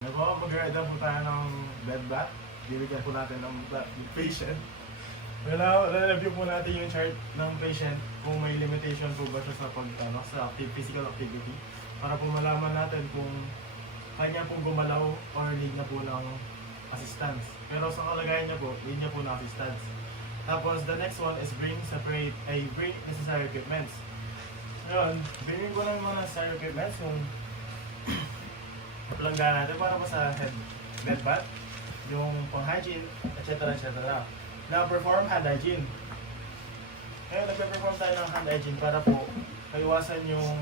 Mag-ready po tayo ng bed bath. Bibigyan po natin ng patient. Well, review po natin yung chart ng patient kung may limitation po ba siya sa physical activity para po malaman natin kung kanya pong gumalaw or need na po ng assistance. Pero sa kalagayan niya po, need niya po ng assistance. Tapos the next one is bring necessary equipments. Ngayon, bringin ko lang mga necessary equipments yung pelanggan natin para po sa bed bath, yung pang hygiene, etc. Now, perform hand hygiene. Ngayon, nagpe-perform tayo ng hand hygiene para po maiwasan yung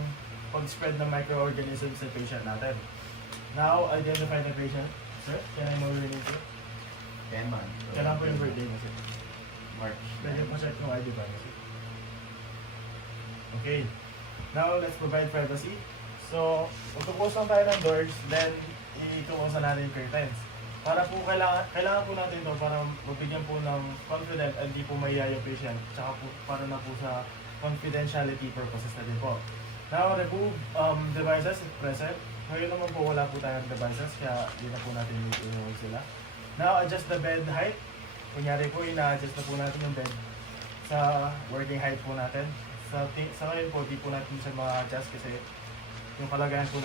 pag-spread ng microorganisms sa patient natin. Now, identify the patient. Sir, can I know your name, sir? Kenman. Kailan po yung birthday mo, sir? March. Lagyan po check yung ID ba niya, sir? Okay. Now, let's provide privacy. So, magpupos lang tayo ng doors, then ituusan natin yung curtains. Para po, kailangan po natin ito para magbigyan po ng confident at di po mahiya yung patient. Tsaka po, para na po sa confidentiality purposes na din po. Now, remove devices if present. Ngayon naman po wala po tayong devices, kaya di na po natin i-remove sila. Now, adjust the bed height. Kunyari po, ina-adjust na po natin yung bed sa working height po natin. Sa ngayon po, di po natin siya ma-adjust kasi yung kalagayan po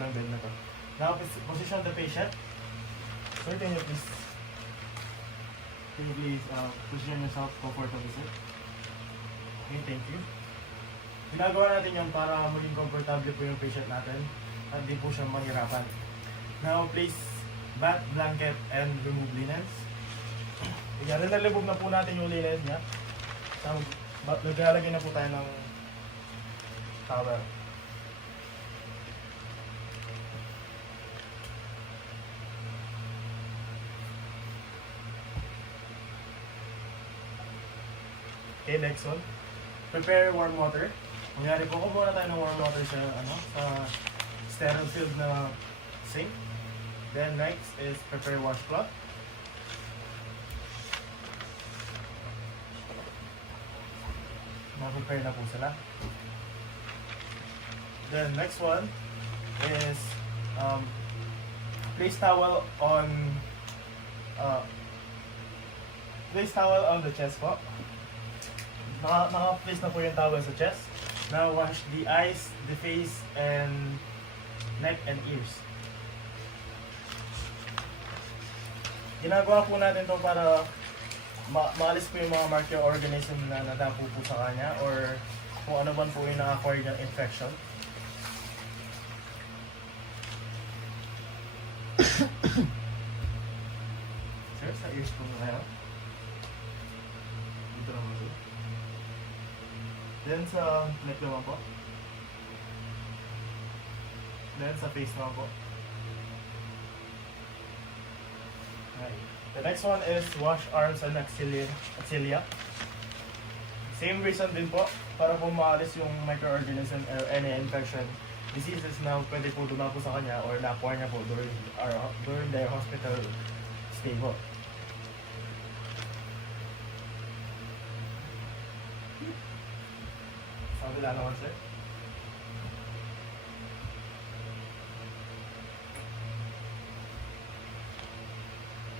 ng bed na to. Now, position the patient. Sir, can you please position yourself comfortably, sir? Okay, thank you. Ginagawa natin yan para maging comfortable po yung patient natin at di po siya mahirapan. Now, place bath, blanket, and remove linens. Yan, nilalabog na po natin yung linens niya. Naglalagay na po tayo ng towel. Okay, next one. Prepare warm water. Mangyari po, kumuha na tayo ng warm water sa sterile filled na sink. Then next is prepare washcloth. Na-prepare na po sila. Then next one is place towel on the chest po. Naka-place na po yung towel sa chest. Now wash the eyes, the face, and neck and ears. Ginagawa po natin to para maalis po yung mga microorganism na nadapo po sa kanya or kung ano man po yung na-acquire ng infection. Sir, sa ears po kayo. Dito naman po. Then sa neck naman po. Then sa face naman po. Okay. The next one is wash arms and axilla. Same reason din po, para po maalis yung microorganism or any infection diseases na pwede po dumapo sa kanya or na-acquire niya po during their hospital stay po. Sabi lang naman, sir.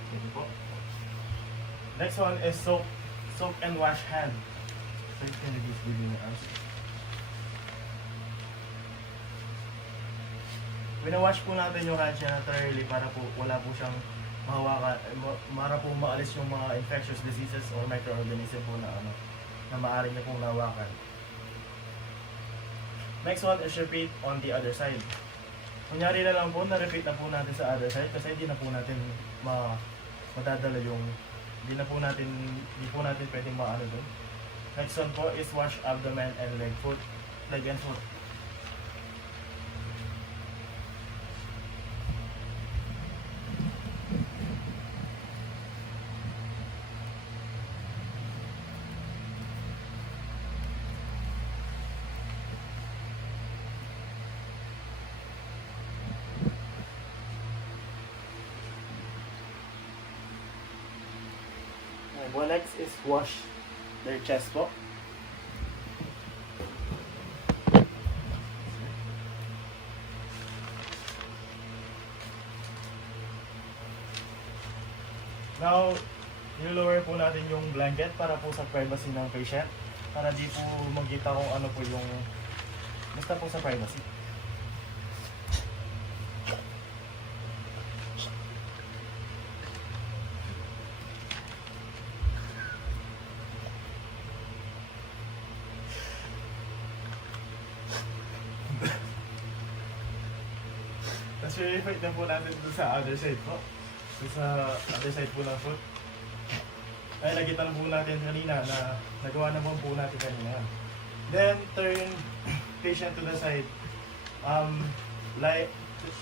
Thank you po. Next one is soak and wash hand. So you can reduce bleeding your arms. Wina-wash po natin yung hand niya thoroughly para po wala po siyang mahawakan, para po maalis yung mga infectious diseases or microorganism po na maaari niya pong nahawakan. Next one is repeat on the other side. Kunyari na lang po, na-repeat na po natin sa other side kasi hindi na po natin madadala yung, hindi po natin pwedeng maano doon. Next one po is wash abdomen and leg and foot. Well, next is wash their chest po. Now, nilower po natin yung blanket para po sa privacy ng patient. Para di po magkita kung ano po yung... Basta po sa privacy. Tapos i-fight na po natin doon sa other side po. Doon sa other side po ng foot. Ay, nakita na po natin kanina na nagawa na po natin kanina. Then, turn patient to the side.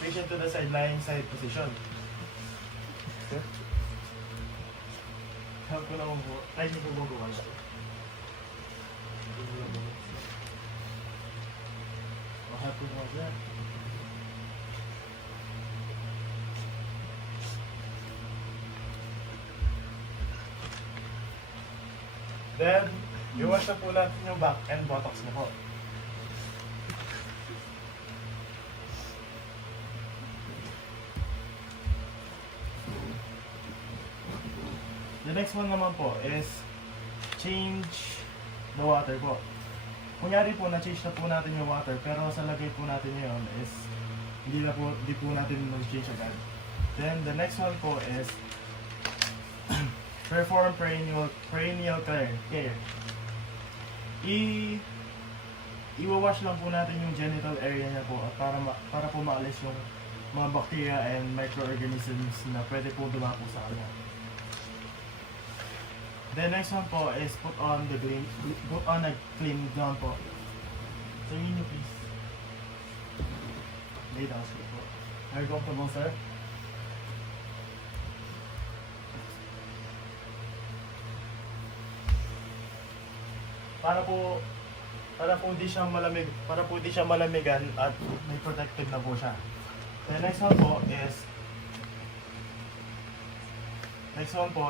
Patient to the side, lying side position. Okay. Help ko naman po. Ay, hindi ko magawa ito. Mahal ko naman dyan. Then, i-wash na po natin yung back and buttocks na po. The next one naman po is change the water po. Kunyari po, na-change na po natin yung water, pero sa lagay po natin ngayon is hindi po natin mag-change agad. Then, the next one po is perform perineal care. I-wash lang po natin yung genital area niya po at para po maalis yung mga bacteria and microorganisms na pwede po dumapo sa kanya. The next one po is put on a clean gown po. So yun yung please. Lay down straight po. Are you comfortable, sir? Para po di siya malamigan at may protective na po siya. The next one po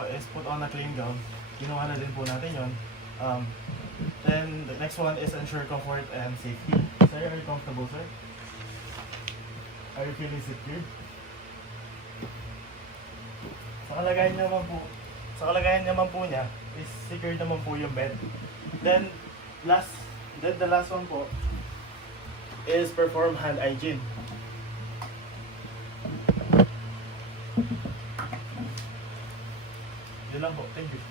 is put on a clean gown. Kinuha na din po natin yun. Then the next one is ensure comfort and safety. Sir, are you comfortable, sir? Are you feeling secure? Sa kalagayan naman po niya is secure naman po yung bed. Then the last one po is perform hand hygiene. Yun lang po. Thank you.